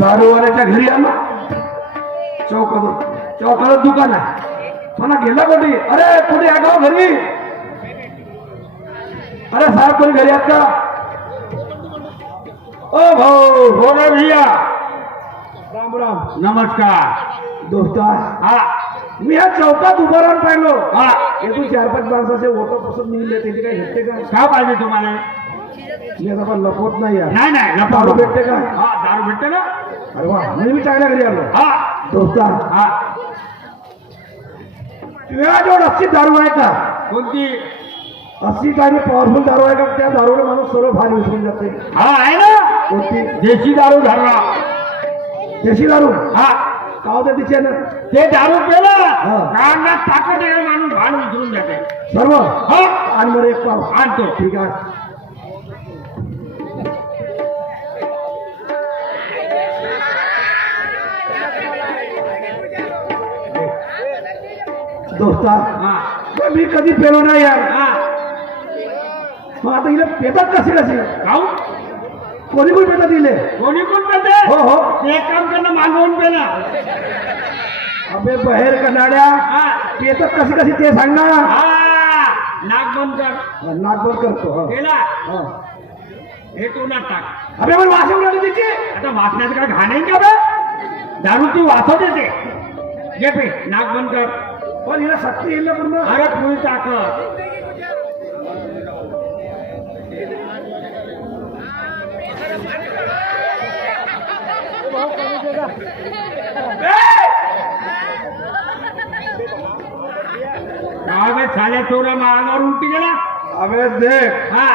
दारूवाल्याच्या घरी आलो. चौकात दुकान आहे. मला गेला कुठे? अरे कुठे आहे गाव घरी? अरे साहेब कोणी घरी आहेत का? ओ भाऊ हो रे भैया. राम राम. नमस्कार दोस्त. हा मी या चौकात उभं राहून पाहिलो. हा येथून 4-5 माणसाचे ओटो पसंत निघले. त्याची काही भेटते का? काय पाहिजे तुम्हाला? मी आता पण लपवत नाही यार. नाही नाही लपा दारू भेटते का? हा दारू भेटते ना. अरे वा मी चांगल्या घरी आलो. हा दोस्ता हा तुझ्याजवळ अशी दारू आहे का? कोणती? अशी काही पॉवरफुल दारू आहे का? त्या दारूने माणूस सर्व फार विसरून जाते. हा आहे ना. कोणती? देशी दारू धरला. देशी दारू. हा का होते तिचे ना? ते दारू पेलं हा. कानात ताकद आहे माणूस भान विसरून जाते. सर्व हा आण बरं एक पाव. आणतो. ठीक आहे. दोस्ता हा मी कधी पेलो नाही यार. हा मग आता हिला पेतात कसे कसे? खाऊ कोणी कोणी पेतात दिले? कोणी कोण पेते? हो हो. ते एक काम करणं मागवून पेला. अबे बहेर कनाड्या हा पेतात कशी कशी ते सांग ना. हा नाक बंद कर. नाक बंद करतो. हा. केला हा. हे तू ना टाक. अबे पण वाचवून राहिली तिची. आता वाचण्याचं काय घाण आहे का बे? दारू ती वाचवते ते. घे पे नाक बंद कर. पण हिला शक्ती येईल ना पूर्ण. अरे पुरी ताकद. काय साल्या चोरा मागावर उलटी गेला. अबे देख हा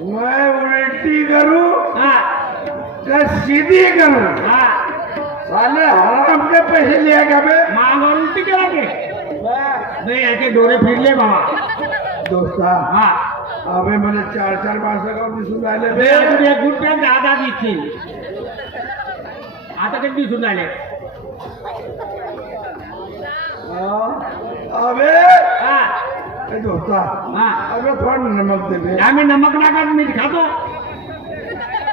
मैं उल्टी करूं हा या सीधी करूं? हा साले हराम के पैसे लिया का बे? मागावर उलटी गेला के नाही याचे डोळे फिरले बाबा. दोस्ता हा अबे मला 4-4 माणसं का दिसून राहिले बे. एक गुंठ्यात 10 दिसतील. आता कधी दिसून राहिले. हा. अबे हा ए दोस्ता हा अबे थोड़ा नमक दे बे. आम्ही नमक नाकात मीठ खातो.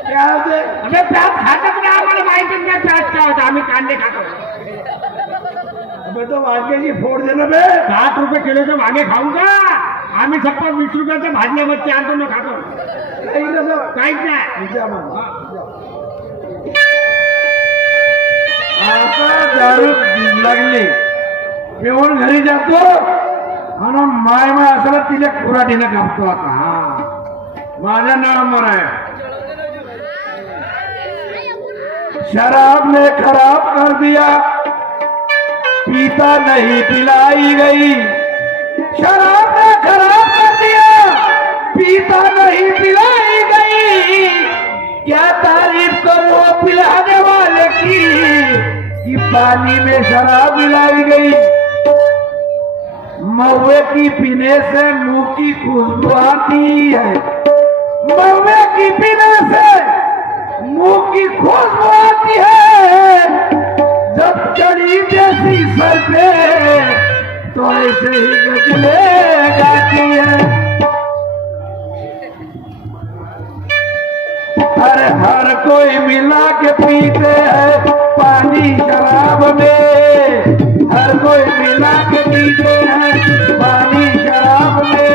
क्या दे? अबे प्याज खातच नाही. आम्हाला माहिती नाही प्याज काय होता. आम्ही कांदे खातो. अबे तो वांग्याची फोड दे ना बे. 60 रुपये किलोचे वांगे खाऊ का? आम्ही फक्त 20 रुपयाच्या भाजल्या मच्छी आणतो ना खातो. काही नसं. काहीच नाही. विचार मग. आता दारू लागली पिऊन घरी जातो आणि माय माय असला तिला खुराटीनं कापतो. आता हा माझा नंबर आहे. शराब ने खराब कर दिया, पीता नहीं पिलाई गई. शराब ने खराब कर दिया, पीता नहीं पिलाई गई. क्या तारीफ करो पिलाने वाले की कि पानी में शराब मिलाई गई. महुए की पीने से मुंह की खुशबू आती है. महुए की पीने से मुंह की खुशबू आती है. जब चढ़ी जैसी सर पे तो ऐसे ही गजले गाती है. अरे हर कोई मिला के पीते हैं पानी शराब में. हर कोई मिला के पीते हैं पानी शराब में.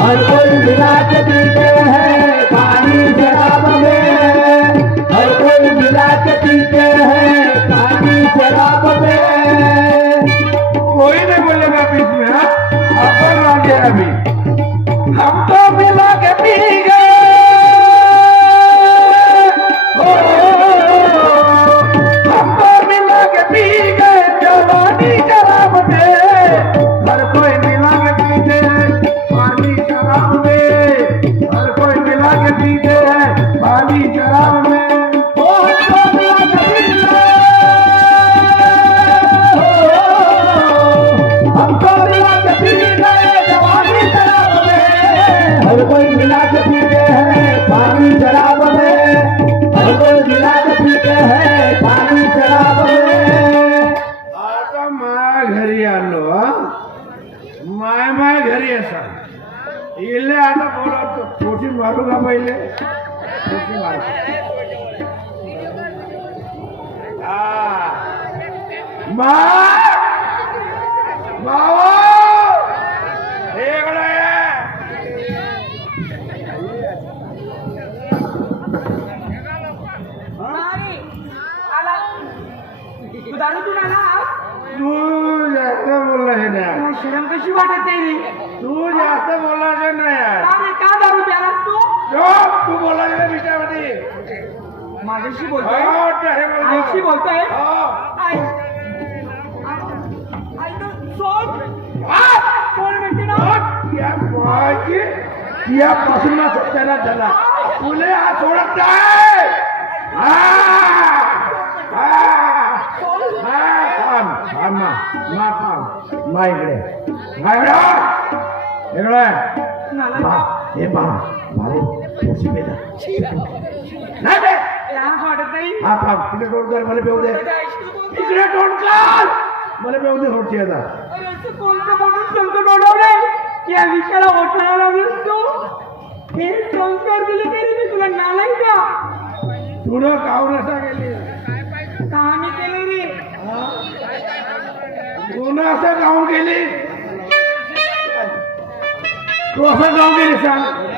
हर कोई मिला के पीते हैं पानी शराब में. हर कोई मिला के पीते हैं पानी शराब में. कोई नहीं बोलेगा बीच में. हाँ अपन आगे अभी हम तो मिला के पी गए. हम तो मिला के पी गए जवानी शराब में. हर कोई मिला के पीते हैं पानी शराब में. हर कोई मिला के पीते हैं पानी शराब में. हम तो मिला के पी गए जवानी शराब में. हर कोई मिला के पीते हैं पानी शराब में. हर कोई मिला के पीते हैं पानी शराब में. आता माय घरी आलो. माय घरी असा इले आता बोलतो. ठोठी मारू का पहिले? ठोठी मारू. तू दारू पिऊन आला तू जास्त बोलला हे ना शरम कशी वाटत नाही तू जास्त बोलायचं नाही का दारू प्यालास तू तू बोलायचं नाही विषयामध्ये माझ्याशी बोलतोय हो, ते हे बोलतो. आईशी बोलतोय हो. आई सोड सोड म्हणते ना यापासून सत्याला झाला तुले हा सोडत नाही मा इकडे हे पहा भाऊ नाही बे. वाटत नाही हा थांब तिकडे तोंड कर मला पेऊ दे तिकडे तोंड कर मला पेऊ दे रोडची आता कोणतं म्हणून संकट ओढवलंय या विषयाला ओठायला लागलीस तू हे संस्कार दिले तरी मी तुला नालाय का तुला गाव नसा गेली कहाणी केली रे तुला असं गाव गेली तू असं गाव गेली सांग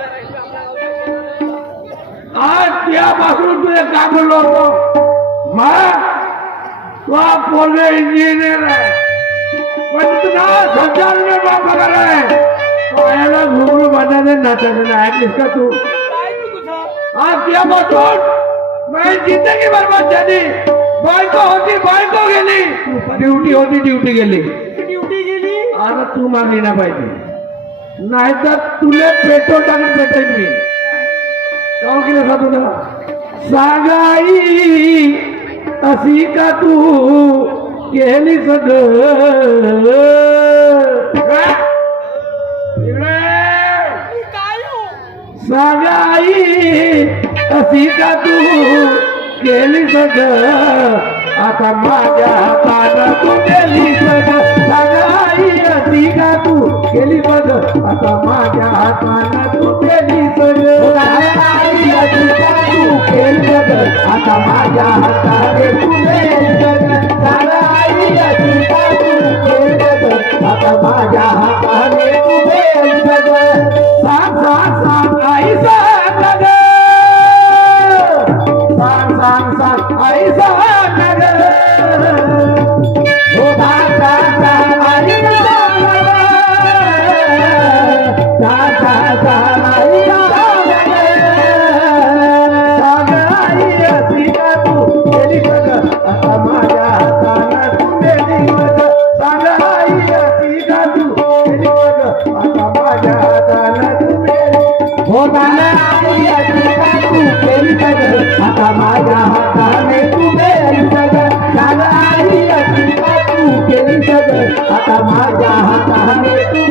आज त्यापासून तुझे काम बोललो होतो तू पोरगे इंजिनियर आहे पण तुला संचार पगार आहे पायाला घुमरू बांधायचं नाचायचं नाही ऐकलीस का तू आज त्यापासून माझी जिंदगी बरबाद झाली बायको होती बायको गेली ड्युटी होती ड्युटी गेली ड्युटी गेली आता तू मागली ना पाहिजे नाहीतर तुला पेट्रोल टाकून पेटेल मी काऊन केलं का तुला सागाई अशी का तू केली सागाई अशी का तू केली आता माझ्या हातानं तू केली सागाई अशी का तू केली आता माझ्या हातानं तू केली सागाई अशी का तू केली आता माझ्या हाताने तू सागाई अशी का तू केली आता माझ्या हाताने तू सांग सांग सांग आई सांग सांग सांग सांग आई सांग हो सांग सांग सांग आई सांग सांग आई सांग आई अशी का तू केली आता माझ्या हातानं तू केली सांग आई अशी का तू केली आता माझ्या हातानं तू हो नाना आई अशी का तू केली आता माझ्या हाताने तू नाना आई अशी का तू केली आता माझ्या हाताने तू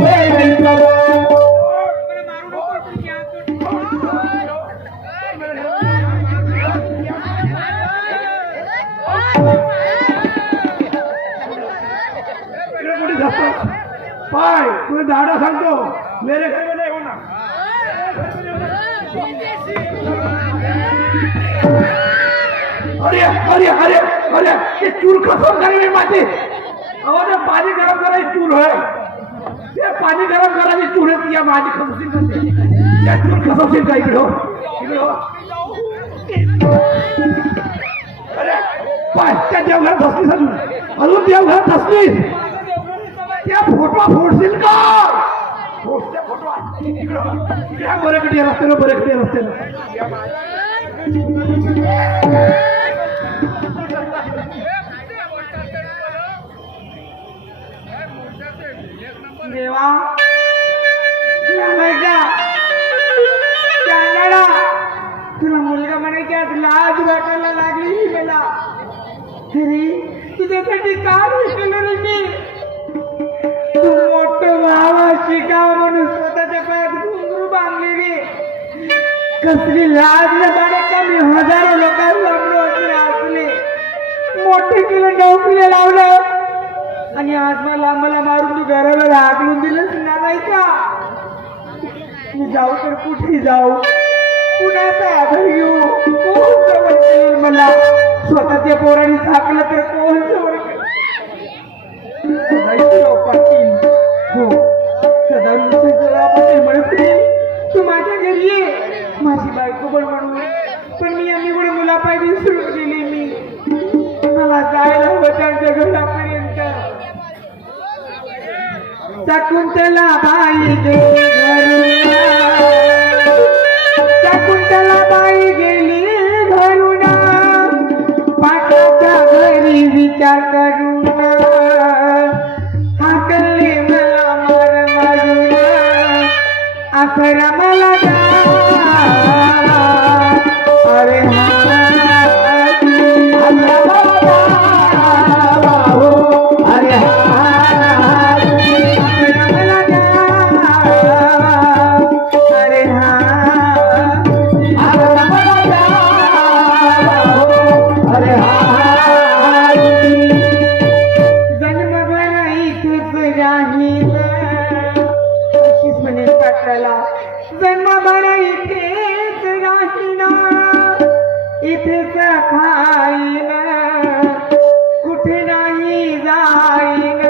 पाय तुम्ही दाडा सांगतो मेरे घर में नहीं होना अरे अरे अरे अरे ते चूल कसं करावी माझी अहो ते पाणी गरम करायची चूल होय ते पाणी गरम करायची चूल आहे या माझी खसशील का ते त्या चूल खसवशील का इकडं अरे पाय त्या देवघरात बसलीस अजून देवघरात बसलीस त्या फोटो फोडशील का फोटो बरेकडे रस्त्यानं बरेकडे रस्त्यानं देवा तुला मुलगा म्हणायची आज लाज वाटायला लागली मला तरी तुझ्यासाठी काय केलं रे मी तू मोठं व्हावा शिकावं म्हणून स्वतःच्या पायात घुंगरू बांधली रे कसली लाज न बाळगता मी हजारो लोकांसमोर असले मोठे केलं नोकरीला लावलं आणि आज मला मारून तू घरावर हाकलून दिलंच नाही का मी जाऊ तर कुठे जाऊ कुणाचा आधार घेऊ कोण जवळ येईल मला स्वतःच्या पोराने साकलं तर कोण जवळ पण मी यांनी कुठे मुलापायी सुरू केली मी मला जायला हवं त्यांच्या घरापर्यंत शकुंतला बाई गेली शकुंतला बाई गेली घरून पाटाच्या घरी विचार करून हाकले मला मार मारून आखरा मला जा अरे जन्मभर इथेच राहीना इथेच खाईन कुठे नाही जाईन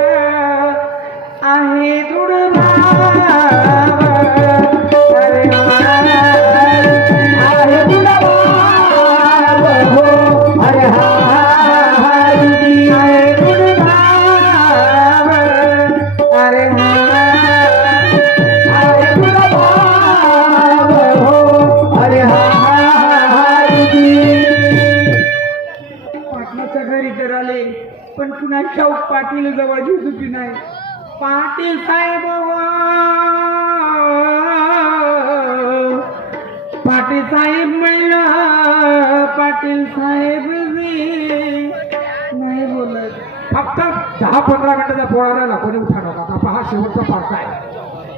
आहे दुर्भाव अरे आहे दुर्भाव अरे आहे दुर्भाव अरे पाटलाच्या घरी तर आले पण पुन्हा चौक पाटील जवळ होती नाही पाटील साहेब पाटील साहेब म्हणलं पाटील साहेब नाही बोलत फक्त 10-15 मिनिटाचा पोळा राहिला कोणी उठा नका आता हा शेवटचा पार्ट आहे